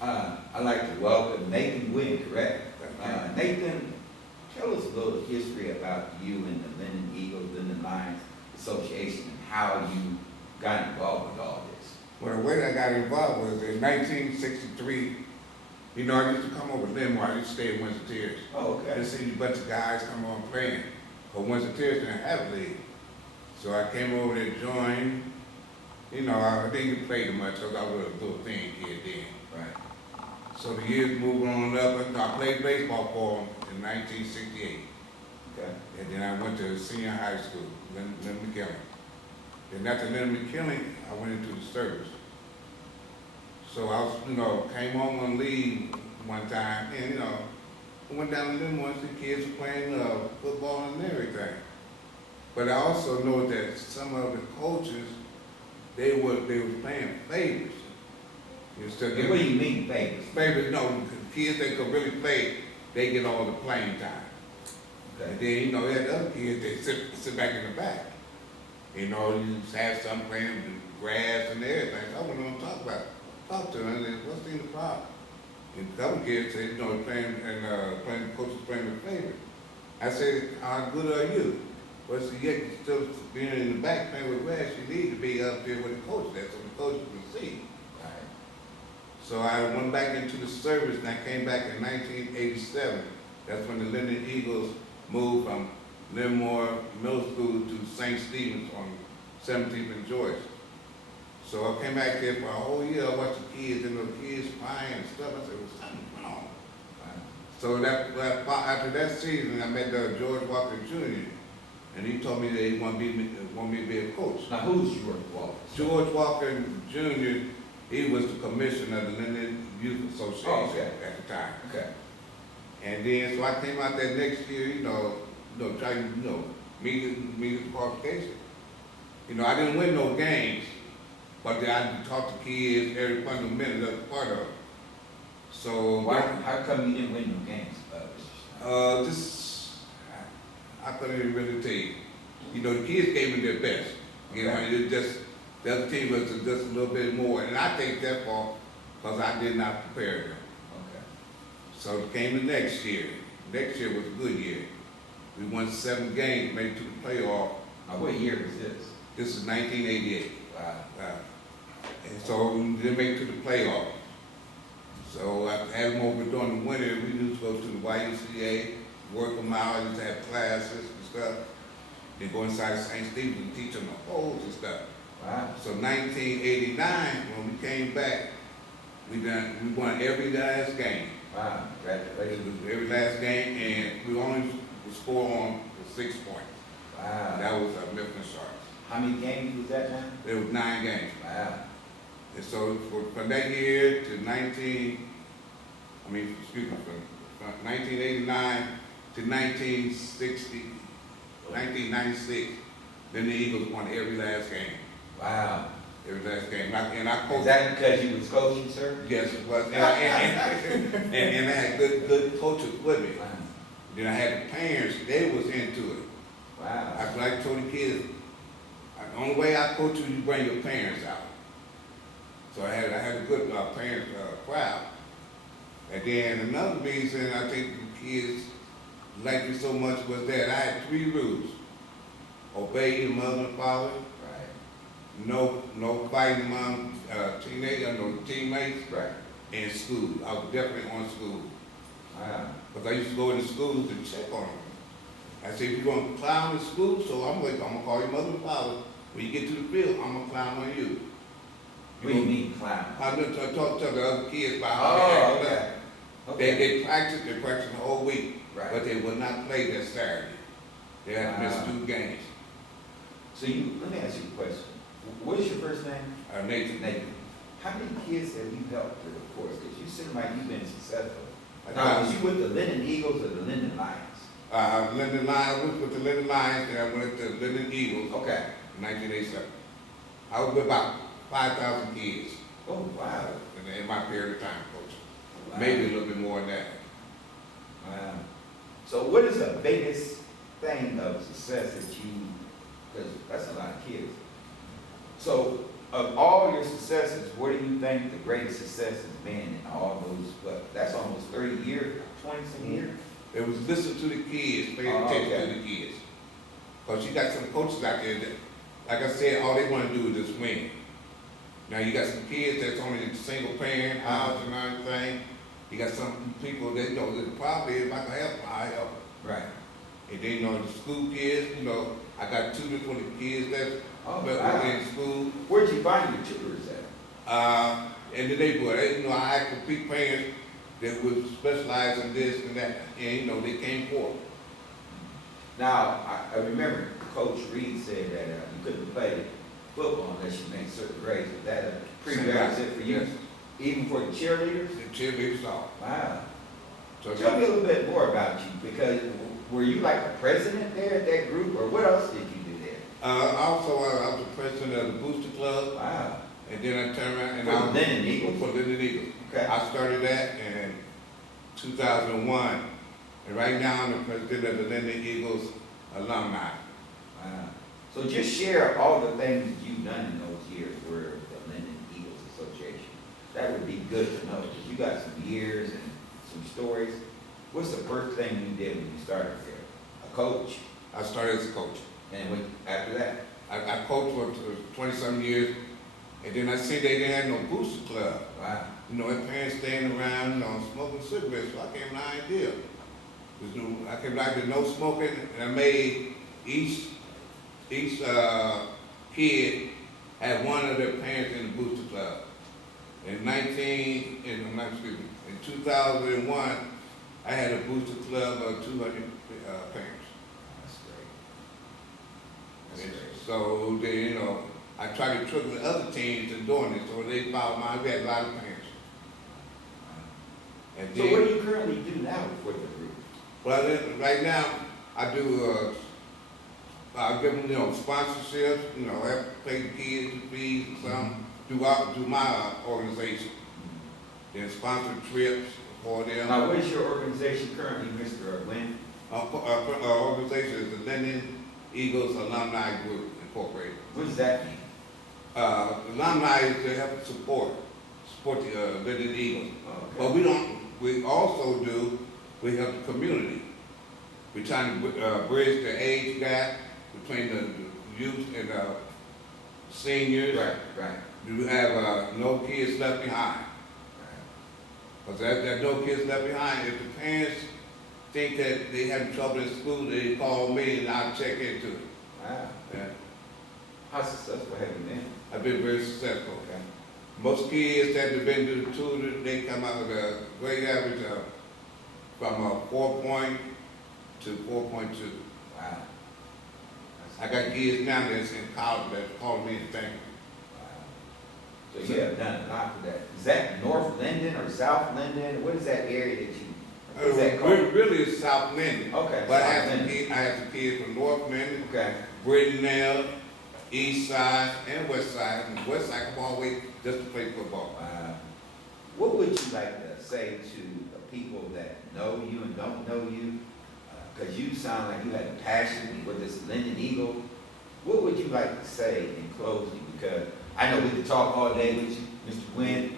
I'd like to welcome Nathan Wynn, correct? Nathan, tell us a little history about you and the Linden Eagles, Linden Lions Association, and how you got involved with all this. Well, the way I got involved was in 1963. You know, I used to come over to Linmore. I used to stay at Winston Terrace. Oh, okay. I see a bunch of guys come on playing. But Winston Terrace didn't have a league. So I came over there to join. You know, I didn't get played much because I was a little thin kid then. Right. So the years moved on up. I played baseball for them in 1968. Okay. And then I went to senior high school, Lyndon McKinley. Then after Lyndon McKinley, I went into the service. So I was, you know, came home on leave one time, and, you know, I went down to Lyndon once, the kids were playing football and everything. But I also know that some of the coaches, they were playing favorites. What do you mean favorites? Favorites, no, kids that could really play, they get all the playing time. Okay. And then, you know, you had other kids, they sit back in the back. You know, you just have some playing the grass and everything. So I went on to talk to them, and said, what's the problem? And a couple kids said, you know, playing, coaches playing with favorite. I said, how good are you? Well, so yet you still being in the back playing with grass, you need to be up there with the coach there so the coach can see. Right. So I went back into the service, and I came back in 1987. That's when the Linden Eagles moved from Linmore Middle School to St. Stephen's on 17th and Joyce. So I came back there for a whole year. I watched the kids and the kids crying and stuff. I said, well, something wrong. So after that season, I met George Walker Jr. And he told me that he wanted me to be a coach. Now, who's George Walker? George Walker Jr., he was the commissioner of the Linden Youth Association at the time. Okay. And then, so I came out there next year, trying to, meet the qualification. You know, I didn't win no games, but then I talked to kids every fundamental minute that was part of it. So How come you didn't win no games? I couldn't even really tell you. You know, the kids gave me their best. You know, it just, the other team was just a little bit more. And I take that fault because I did not prepare them. Okay. So it came the next year. Next year was a good year. We won 7 games, made it to the playoff. Now, what year is this? This is 1988. Wow. And so we didn't make it to the playoff. So I had them over during the winter. We used to go to the YMCA, work them out. I used to have classes and stuff. Then go inside St. Stephen's and teach them the holes and stuff. Wow. So 1989, when we came back, we won every last game. Wow. Congratulations. Every last game, and we only score on for 6 points. Wow. That was Memphis Sharks. How many games was that now? There was 9 games. Wow. And so from that year to 1989 to 1996, then the Eagles won every last game. Wow. Every last game. And I coached. Is that because you was coaching, sir? Yes, it was. And I had good coaches with me. Wow. Then I had the parents, they was into it. Wow. I told the kids, the only way I coach you bring your parents out. So I had a good parent crowd. And then another reason I think the kids liked me so much was that I had 3 rules. Obey your mother and father. Right. No fighting among teammates. Right. And school. I was definitely on school. Wow. Because I used to go into schools and check on them. I said, if you're going to clown in school, so I'm going to call your mother and father. When you get to the field, I'm going to clown on you. What do you mean clown? I talk to the other kids about how they act. Okay. They practice the whole week, Right. but they would not play that Saturday. They had to miss 2 games. So let me ask you a question. What is your first name? Nathan. Nathan. How many kids have you helped through the course? Because you seem like you've been successful. Now, was you with the Linden Eagles or the Linden Lions? Linden Lions, I was with the Linden Lions, and I went to the Linden Eagles Okay. in 1987. I was with about 5,000 kids Oh, wow. in my period of time, coach. Wow. Maybe a little bit more than that. Wow. So what is the biggest thing of success that because that's a lot of kids. So of all your successes, what do you think the greatest success has been in all what, that's almost 30 years, 20-some years? It was listen to the kids, pay Oh, attention okay. to the kids. Cause you got some coaches out there that, like I said, all they wanna do is just win. Now you got some kids that's only in single parent house and everything. You got some people that, you know, the problem is if I can help them, I help them. Right. And then, you know, the school kids, you know, I got tutors for the kids that's Oh, that wow. in school. Where'd you find your tutors at? In the neighborhood, you know, I asked for big parents that would specialize in this and that, and, you know, they came forward. Now, I remember Coach Reed said that you couldn't play football unless you made certain grades. Was that a prerequisite for you? Yes. Even for the cheerleaders? The cheerleaders all. Wow. So Tell me a little bit more about you, because were you like the president there at that group, or what else did you do there? also, I was the president of the Booster Club, Wow. and then I turned around and For I the was Linden Eagles? for Linden Eagles. Okay. I started that in 2001, and right now I'm the president of the Linden Eagles alumni. Wow. So just share all the things you've done in those years for the Linden Eagles Association. That would be good to know, because you got some years and some stories. What's the first thing you did when you started there? A coach? I started as a coach. And what, after that? I coached for 20-some years, and then I seen they didn't have no Booster Club. Wow. You know, their parents staying around, you know, smoking cigarettes, so I came with an idea. I came back to no smoking, and I made each kid had one of their parents in the Booster Club. In 2001, I had a Booster Club of 200 parents. That's great. That's And great. so they, you know, I tried to trick the other teams in doing it, so they followed mine. We had a lot of parents. And So then, what do you currently do now for the group? well, then, right now, I do, I give them, you know, sponsorships, you know, I pay the kids the fees and some, do my organization. Then sponsor trips for them. Now, what is your organization currently, Mr. Wynn? Our organization is the Linden Eagles Alumni Group Incorporated. What does that mean? Alumni is to help support the Linden Eagles. But Okay. we also we help the community. We're trying to bridge the age gap between the youth and the seniors. Right, right. We have no kids left behind. Because that no kids left behind, if the parents think that they having trouble in school, they call me and I'll check into it. Wow. Yeah. How successful have you been? I've been very successful. Okay. Most kids that have been to the tutor, they come out with a grade average of from a 4 point to 4.2. Wow. I got kids now that's in college that call me and thank me. Wow. So you have done a lot for that. Is that North Linden or South Linden? What is that area that you, what is that called? Really it's South Linden. Okay. But I South have Linden. some kids from North Linden, Okay. Brittenell, East Side, and West Side. And West Side come all the way just to play football. Wow. What would you like to say to the people that know you and don't know you? Because you sound like you had a passion for this Linden Eagle. What would you like to say in closing? Because I know we could talk all day with you, Mr. Wynn.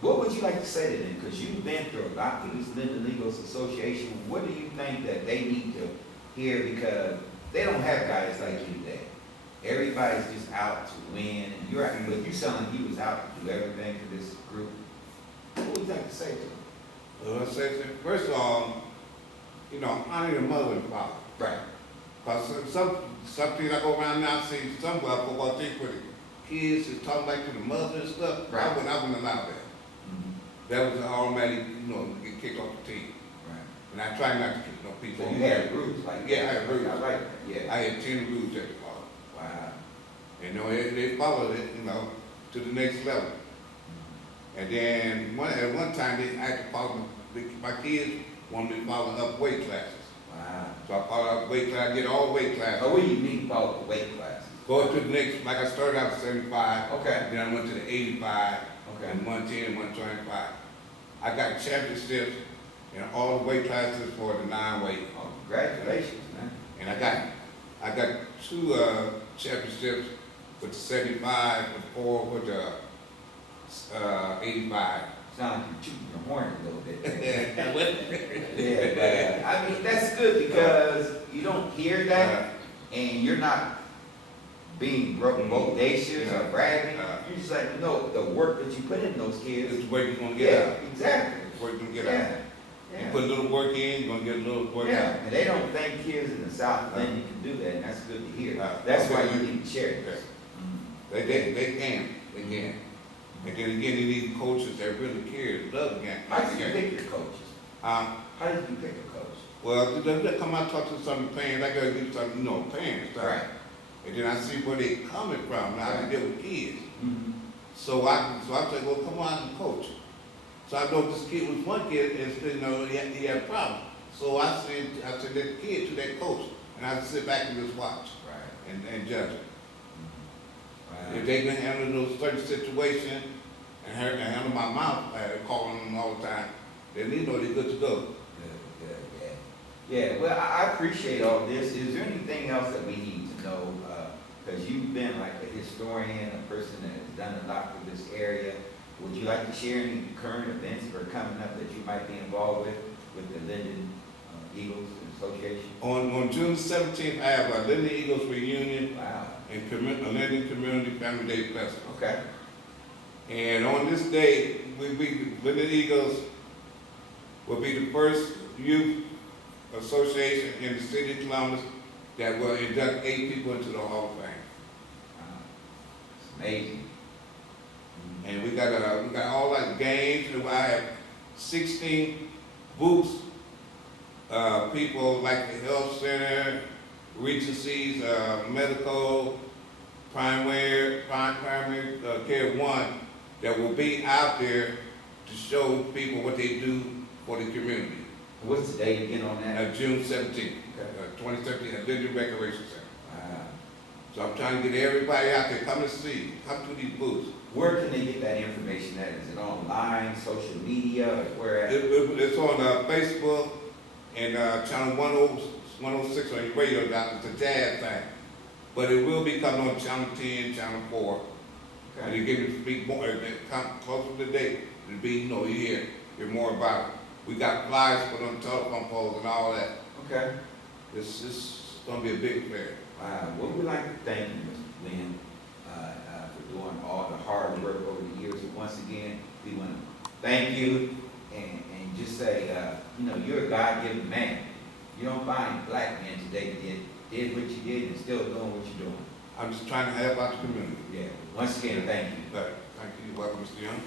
What would you like to say to them? Because you've been through a lot through this Linden Eagles Association. What do you think that they need to hear? Because they don't have guys like you there. Everybody's just out to win, and you're out, but you sound like you was out to do everything for this group. What would you like to say to them? Well, I say, first of all, you know, honor your mother and father. Right. Because some people I go around now, see some football teams where the kids is talking back to the mother and stuff. Right. I wouldn't allow that. Mm-hmm. That was an automatic, you know, get kicked off the team. Right. And I try not to kick no people So off. you had roots like Yeah, that. I had roots. I like that. Yeah. I had 10 rules at the ball. Wow. You know, they followed it, you know, to the next level. And then at one time, I had to follow, my kids wanted me to follow up weight classes. Wow. So I followed up weight class, get all weight classes. So what do you mean about the weight classes? Go to the next, like I started out at 75. Okay. Then I went to the 85, Okay. and 110, 125. I got championships in all the weight classes for the 9-weight. Oh, congratulations, man. And I got 2 championships with the 75 and 4 with the 85. Sound like you're tooting your horn a little bit. Yeah, Yeah, but, I mean, that's good because you don't hear that and you're not being bodacious or bragging. You're just like, no, the work that you put in those kids. It's where you're gonna get out. Exactly. It's where you're gonna get Yeah. out. You put a little work in, you're gonna get a little work Yeah, out. and they don't think kids in the South then you can do that, and that's good to hear. That's Okay. why you need to share this. They can. And then again, you need coaches that really care, love the game. How did you pick your coaches? How did you pick a coach? Well, they come out talk to some parents. I gotta get some, parents. Right. And then I see where they coming from, and how they deal with kids. Mm-hmm. So I said, well, come on and coach. So I know this kid was one kid, and he had a problem. So I sent that kid to that coach, and I sit back and just watch Right. and judge it. Wow. If they can handle those certain situations and handle my mouth, calling them all the time, then they're good to go. Good, yeah. Well, I appreciate all this. Is there anything else that we need to know? Because you've been like a historian, a person that has done a lot for this area. Would you like to share any current events that are coming up that you might be involved with the Linden Eagles Association? On June 17th, I have a Linden Eagles reunion Wow. and a Linden Community Family Day Festival. Okay. And on this day, Linden Eagles will be the first youth association in the city of Columbus that will induct 8 people into the Hall of Fame. Wow. It's amazing. And we got all like games, and I have 16 booths, people like the health center, Regencies, medical, primary care 1 that will be out there to show people what they do for the community. What's the date again on that? June 17th, Okay. 2017 at Linden Recreation Center. Wow. So I'm trying to get everybody out there, come to these booths. Where can they get that information at? Is it online, social media, or where at? It's on Facebook and channel 106 on your radio dial. It's a jazz thing. But it will be coming on channel 10, channel 4. And Okay. you get to speak more, as it come closer to the date, it'll be, you hear more about it. We got flyers put on telephone poles and all that. Okay. It's gonna be a big affair. Wow. Well, we'd like to thank you, Mr. Lynn, for doing all the hard work over the years. And once again, we want to thank you and just say, you're a God-given man. You don't find a black man today that did what you did and still doing what you're doing. I'm just trying to help out the community. Yeah. Once again, thank you. But thank you. Welcome, Mr. Young.